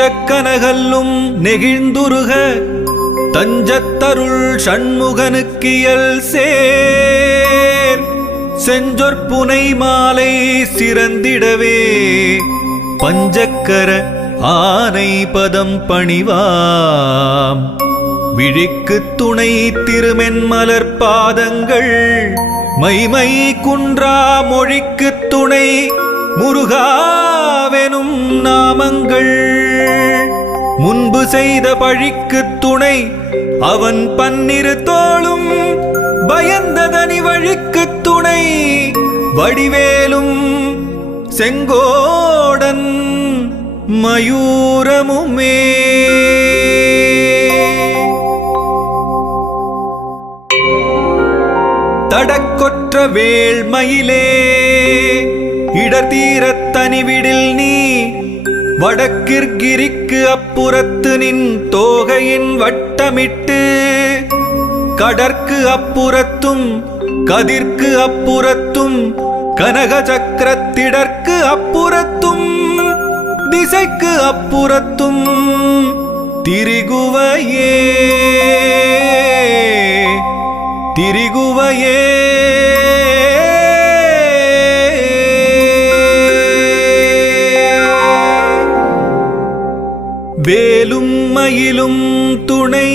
நெஞ்சக்கனகல்லும் நெகிழ்ந்துருக தஞ்சத்தருள் சண்முகனுக்கியல் சேர் செஞ்சொற்புனை மாலை சிறந்திடவே பஞ்சக்கர ஆனை பதம் பணிவாம் விழிக்கு துணை திருமென்மலர் பாதங்கள் மைமை குன்றா மொழிக்கு துணை முருகாவெனும் நாமங்கள் முன்பு செய்த பழிக்கு துணை அவன் பன்னிரு தோளும் பயந்ததனி வழிக்கு துணை வடிவேலும் செங்கோடன் மயூரமுமே தடக்கொற்ற வேள்மயிலே இடத்தீரத் தனிவிடில் நீ வடக்கிற்கிரிக்கு அப்புறத்து நின் தோகையின் வட்டமிட்டு கடற்கு அப்புறத்தும் கதிர்க்கு அப்புறத்தும் கனக சக்கரத்திடற்கு அப்புறத்தும் திசைக்கு அப்புறத்தும் திரிகுவையே திரிகுவையே வேலும் மயிலும் துணை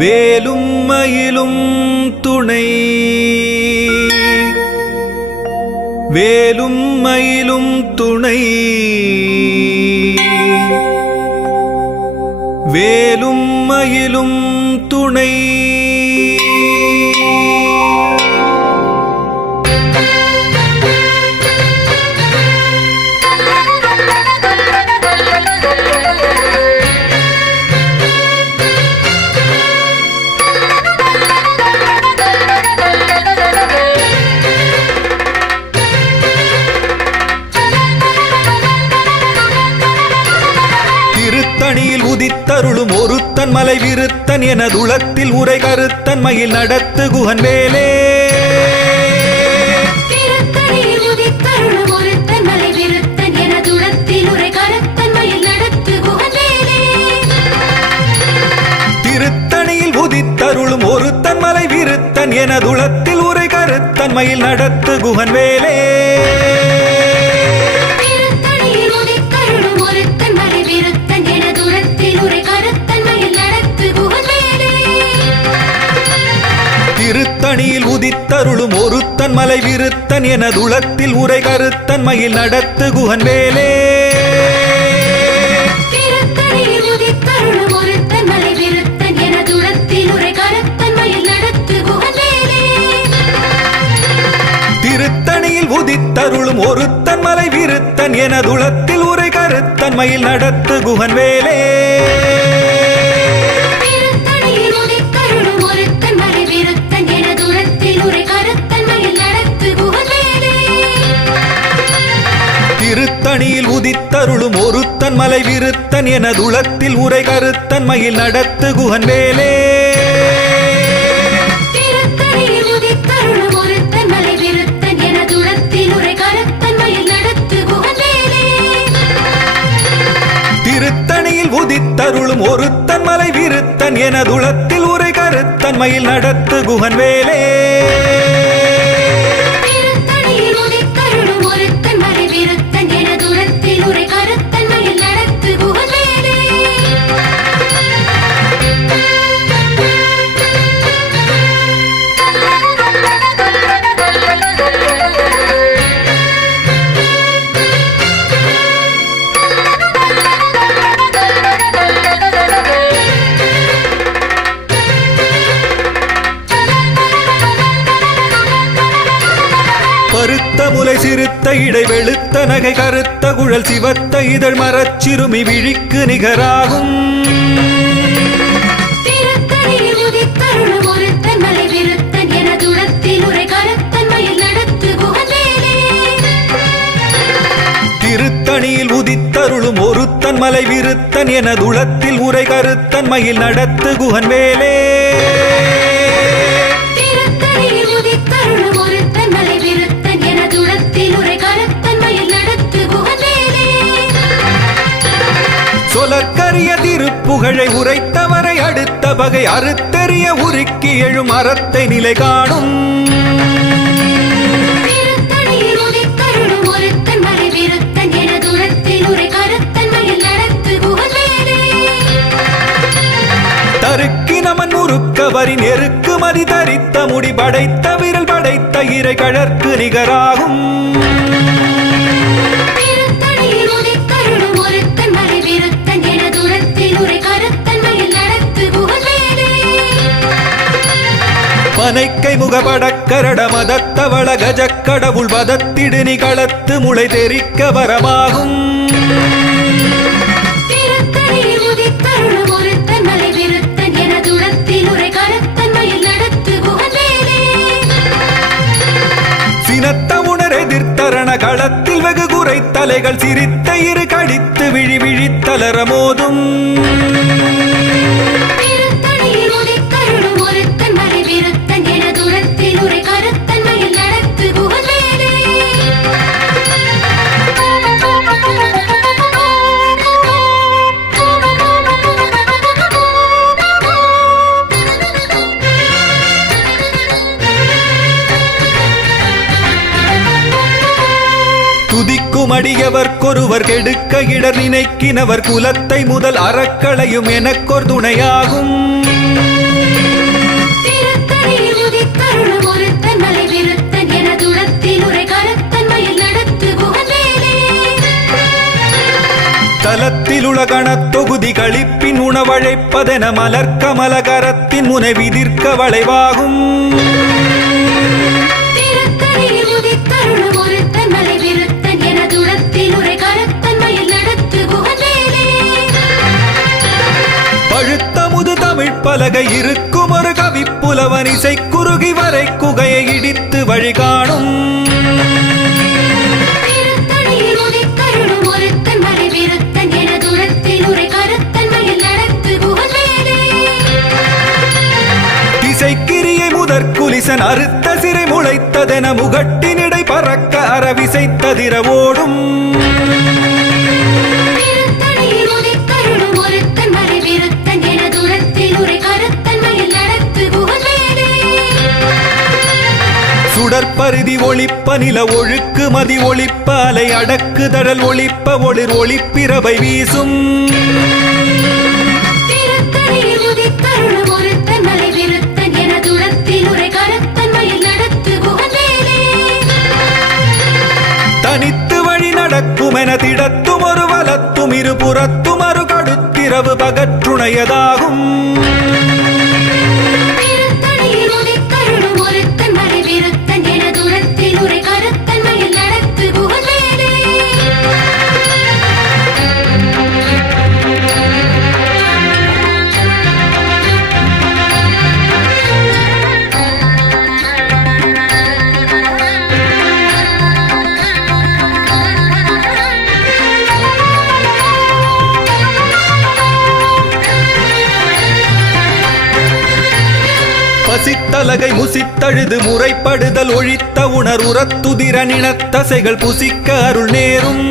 வேலும் மயிலும் துணை வேலும் மயிலும் துணை வேலும் மயிலும் துணை உதித்தருளும் ஒருத்தன் மலை விருத்தன் எனதுளத்தில் உரை கருத்தன் மயில் நடத்து குகன் வேலே திருத்தணியில் உதித்தருளும் ஒருத்தன் மலை விருத்தன் எனதுளத்தில் உரை கருத்தன் மயில் நடத்து குகன் வேலே திருத்தணியில் உதித்தருளும் ஒருத்தன் மலை விருத்தன் எனதுளத்தில் உரை கருத்தன் மயில் நடத்து குகன் வேலே திருத்தணியில் உதித்தருளும் ஒருத்தன் மலை விருத்தன் எனதுளத்தில் உரை கருத்தன் மயில் நடத்து குகன் வேலே திருத்தணியில் உதித்தருளும் ஒருத்தன் மலை விருத்தன் எனதுளத்தில் உரை கருத்தன் மயில் நடத்து குகன் வேலே திருத்தணியில் உதித்தருளும் ஒருத்தன் மலை விருத்தன் எனதுளத்தில் உரை கருத்தன் மயில் நடத்து குகன் வேலே திருத்தணியில் உதித்தருளும் ஒருத்தன் மலை விருத்தன் எனதுளத்தில் உரை கருத்தன் மயில் நடத்து குகன் வேலே திருத்தணியில் உதித்தருளும் ஒருத்தன் மலை விருத்தன் எனதுளத்தில் உரை கருத்தன் மயில் நடத்து குகன் வேலே திருத்தணியில் உதித்தருளும் ஒருத்தன் மலை விருத்தன் எனதுளத்தில் உரை கருத்தன் மயில் நடத்து குகன் வேலே பருத்த முலை சிறுத்த இடை வெளுத்த நகை கருத்த குழல் சிவத்த இதழ் மரச்சிறுமி விழிக்கு நிகராகும் திருத்தணியில் உதித்தருளும் ஒருத்தன் மலை விருத்தன் எனதுளத்தில் உரை கருத்தன் மயில் நடத்து குகன் வேலே திருத்தணியில் உதித்தருளும் ஒருத்தன் மலை விருத்தன் எனதுளத்தில் உரை கருத்தன் மயில் நடத்து குகன் வேலே திருத்தணியில் உதித்தருளும் ஒருத்தன் மலை விருத்தன் எனதுளத்தில் உரை கருத்தன் மயில் நடத்து குகன் வேலே அரிய திருப்புகழை உரைத்தவரை அடுத்த பகை அறுத்தெறிய உருக்கி எழும் அறத்தை நிலை காணும். தருக்கி நமன் உருக்கவரி நெருக்கு மதி தரித்த முடி படைத்த விரல் படைத்த இறை கழற்கு நிகராகும். பனைக்கை முகபடக்கரட மதத்தவள கஜக்கடவுள் வதத்திடு நிகளத்து முளை தெரிக்க வரமாகும். சினத்த உணர் எதிர்த்தரண களத்தில் வெகு குறை தலைகள் சிரித்த இரு கடித்து விழி விழித்தலர மோதும். துதிக்கும் அடியவர்க்கொருவர் கெடுக்க இடர் நினைக்கினவர் குலத்தை முதல் அறக்களையும் எனக்கொரு துணையாகும். தலத்தில் உலகணத் தொகுதி கழிப்பின் உணவழைப்பதென மலர்க்கமலகரத்தின் முனை விதிர்க்க வளைவாகும். பழுத்தமுது தமிழ் பலகை இருக்கும் ஒரு கவிப்புலவன் இசை குறுகி வரை குகையை இடித்து வழி காணும். திசைக்கிரியை முதற் குலிசன் அறுத்த சிறை முளைத்ததென முகட்டினிடை பறக்க அறவிசைத்ததிர ஓடும். சுடற்பருதி ஒளிப்ப நில ஒழுக்கு மதி ஒளிப்ப அலை அடக்கு தடல் ஒளிப்ப ஒளிர் ஒளிப்பிரபை வீசும். தனித்து வழி நடக்கும் என திடத்தும் ஒரு வலத்தும் இருபுறத்தும் அரு கடுத்திரவு பகற்றுணையதாகும். பசித்தலகை முசித்தழுது முறைப்படுதல் ஒழித்த உணர் உரத்துதிர நினத்தசைகள் புசிக்க அருள் நேரும்.